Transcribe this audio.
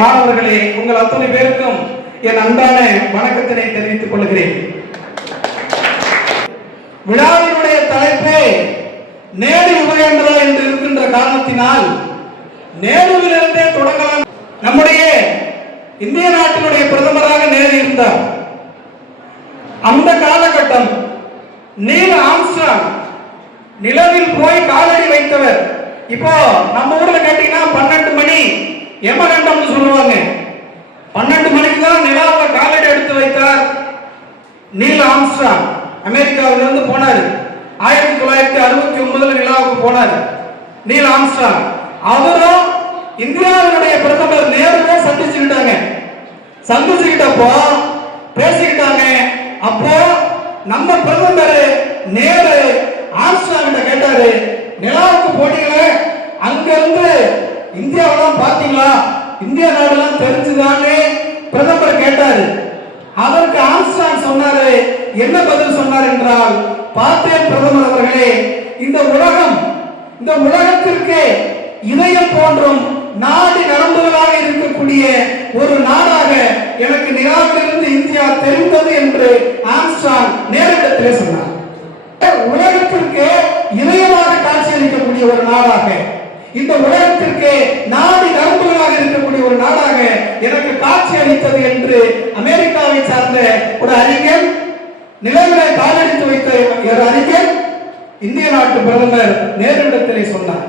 மாணவர்களே, உங்கள் அத்தனை பேருக்கும் என் அன்பான வணக்கத்தினை தெரிவித்துக் கொள்கிறேன். விழாவினுடைய தலைப்பே நேரு யுகேந்திரா என்று இருக்கின்ற காரணத்தினால் நேருவிலிருந்தே தொடங்கலாம். நம்முடைய இந்திய நாட்டினுடைய பிரதமராக நேரு இருந்தார். அந்த காலகட்டம் நீல் ஆம்ஸ்ட்ராங் நிலவில் போய் காலடி வைத்தவர். இப்போ நம்ம ஊர்ல கேட்டீங்கன்னா 12 மணி யமகண்டம்னு சொல்லுவாங்க. 12 மணிக்கு தான் நிலாவில் காலடி எடுத்து வைத்தார் நீல் ஆம்ஸ்ட்ராங். அமெரிக்காவிலிருந்து போனார். 1969 நிலாவுக்கு போனார் நீல் ஆம்ஸ்ட்ராங். அவரும் இந்தியாவினுடைய பிரதமர் நேருவை சந்திச்சுக்கிட்டப்போ பேசிக்கிட்டாங்க. அப்போ நம்ம பிரதமர் நேரு ஆம்ஸ்ட்ராங் கேட்டாரு, நிலாவுக்கு போனீங்களே, அங்க இருந்து இந்தியாவெல்லாம் பாத்தீங்களா, இந்தியா நாடுலாம் தெரிஞ்சுதானே பிரதமர் கேட்டாரு. அதற்கு ஆம்ஸ்ட்ராங் சொன்னாரு, என்ன பதில் சொன்னார் என்றால், பார்த்தேன் பிரதமர் அவர்களே, இந்த உலகத்திற்கு இதயம் போன்றும் நாடு நரம்புகளாக இருக்கக்கூடிய ஒரு நாடாக எனக்கு நிலாவிலிருந்து இந்தியா தெரிந்தது என்று ஆம்ஸ்ட்ராங் நேரிடத்திலே சொன்னார். உலகத்திற்கு இதயமாக காட்சியளிக்கக்கூடிய ஒரு நாடாக, இந்த உலகத்திற்கு நாடு நரம்புகளாக இருக்கக்கூடிய ஒரு நாடாக எனக்கு காட்சி அளித்தது என்று அமெரிக்காவை சார்ந்த ஒரு அறிஞர், நிலவிலே காலடித்து வைத்த ஒரு அறிஞர் இந்திய நாட்டு பிரதமர் நேருவிடத்திலே சொன்னார்.